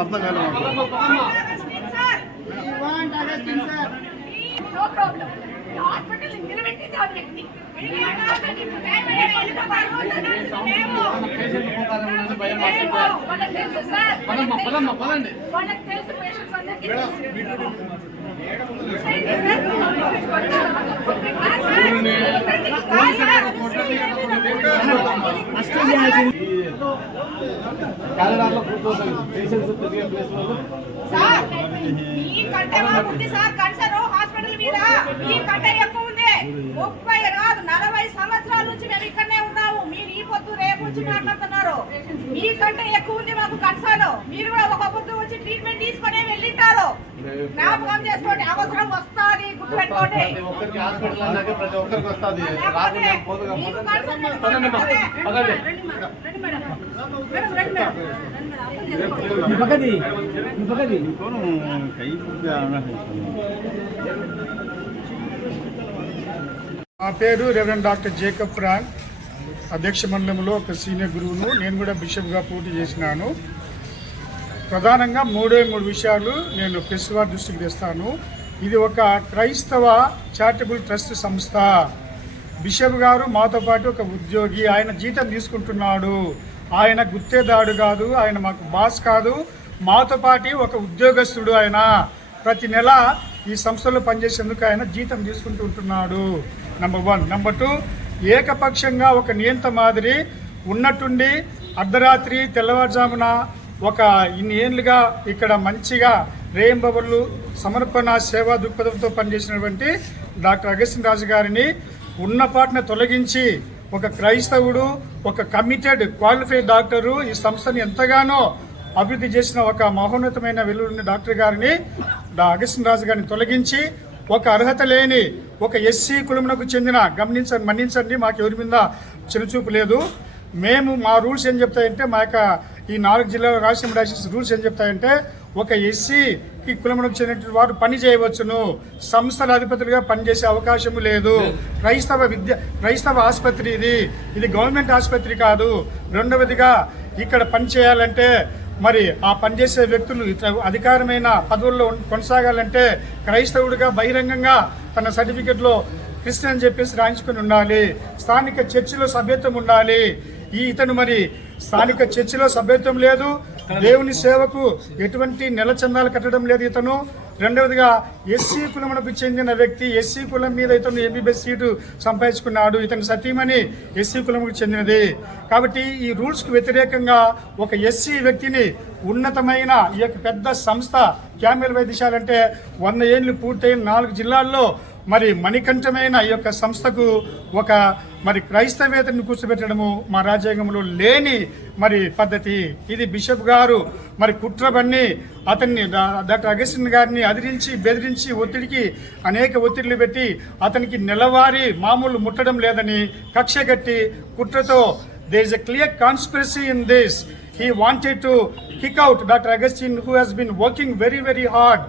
అర్థం కాలేదు. హాస్పిటల్ మీద ఈ కంటే ఎక్కువ ఉంది. 30 కాదు 40 సంవత్సరాల నుంచి మేము ఇక్కడనే ఉన్నాము. మీరు ఈ పొద్దు రేపు వచ్చి మాట్లాడుతున్నారు. మీ కంటే ఎక్కువ ఉంది మాకు కన్సర్న్. మీరు కూడా ఒక పొద్దు వచ్చి ట్రీట్మెంట్ తీసుకునే వెళ్ళింటారు. జ్ఞాపకం చేసుకోండి. అవసరం వస్తుంది, గుర్తుపెట్టుకోండి. నా పేరు రెవరెండ్ డాక్టర్ జేకబ్ ఫ్రాంక్. అధ్యక్ష మండలంలో ఒక సీనియర్ గురువును. నేను కూడా బిషప్గా పోటీ చేసినాను. ప్రధానంగా 3 విషయాలు నేను ప్రెస్ వారి దృష్టికి తెస్తాను. ఇది ఒక క్రైస్తవ చారిటబుల్ ట్రస్ట్ సంస్థ. బిషప్ గారు మాతో పాటు ఒక ఉద్యోగి. ఆయన జీతం తీసుకుంటున్నాడు. ఆయన గుత్తేదాడు కాదు, ఆయన మాకు బాస్ కాదు, మాతో పాటు ఒక ఉద్యోగస్తుడు. ఆయన ప్రతి నెల ఈ సంస్థలో పనిచేసేందుకు ఆయన జీతం తీసుకుంటూ ఉంటున్నాడు. నంబర్ 1. నంబర్ 2, ఏకపక్షంగా ఒక నియంత మాదిరి ఉన్నట్టుండి అర్ధరాత్రి తెల్లవారుజామున ఒక ఇన్ని ఏళ్ళుగా ఇక్కడ మంచిగా రేయింబవళ్ళు సమర్పణ సేవా దృక్పథంతో పనిచేసినటువంటి డాక్టర్ అగస్టిన్ రాజు గారిని ఉన్నపాటున తొలగించి ఒక క్రైస్తవుడు, ఒక కమిటెడ్ క్వాలిఫైడ్ డాక్టరు ఈ సంస్థని ఎంతగానో అభివృద్ధి చేసిన ఒక మహోన్నతమైన వెలువడిన డాక్టర్ గారిని అగస్టిన్ రాజు గారిని తొలగించి ఒక అర్హత లేని ఒక ఎస్సీ కులమునకు చెందిన మన్నించండి, మాకు ఎవరి మీద చిరుచూపు లేదు. మేము మా రూల్స్ ఏం చెప్తాయంటే, మా యొక్క ఈ 4 జిల్లాల రాష్ట్రం రూల్స్ ఏం చెప్తాయంటే, ఒక ఎస్సీకి కులమునకు చెందిన వారు పని చేయవచ్చును, సంస్థల అధిపతులుగా పనిచేసే అవకాశం లేదు. క్రైస్తవ ఆసుపత్రి ఇది గవర్నమెంట్ ఆసుపత్రి కాదు. రెండవదిగా ఇక్కడ పని చేయాలంటే మరి ఆ పనిచేసే వ్యక్తులు అధికారమైన పదవుల్లో కొనసాగాలంటే క్రైస్తవుడిగా బహిరంగంగా తన సర్టిఫికెట్లో క్రిస్టియన్ అని చెప్పేసి రాయించుకుని ఉండాలి. స్థానిక చర్చిలో సభ్యత్వం ఉండాలి. ఇతను మరి స్థానిక చర్చిలో సభ్యత్వం లేదు. దేవుని సేవకు ఎటువంటి నెల చందాలు కట్టడం లేదు ఇతను. రెండవదిగా ఎస్సీ కులమునకు చెందిన వ్యక్తి. ఎస్సీ కులం మీద ఇతను ఎంబీబీఎస్ సీటు సంపాదించుకున్నాడు. ఇతని సతీమణి ఎస్సీ కులముకు చెందినది. కాబట్టి ఈ రూల్స్కు వ్యతిరేకంగా ఒక ఎస్సీ వ్యక్తిని ఉన్నతమైన ఈ యొక్క పెద్ద సంస్థ క్యామెల్ వైద్యశాల అంటే 100 ఏళ్లు పూర్తయిన 4 జిల్లాల్లో మరి మణికంఠమైన ఈ యొక్క సంస్థకు ఒక మరి క్రైస్తవేతను కూర్చోబెట్టడము మా రాజ్యాంగంలో లేని మరి పద్ధతి. ఇది బిషప్ గారు మరి కుట్రబన్ని అతన్ని డాక్టర్ అగస్టిన్ గారిని అదిరించి బెదిరించి ఒత్తిడికి అనేక ఒత్తిడిలు పెట్టి అతనికి నెలవారీ మామూలు ముట్టడం లేదని కక్ష కట్టి కుట్రతో there is a clear conspiracy in this. He wanted to kick out Dr. Augustine, who has been working very, very hard.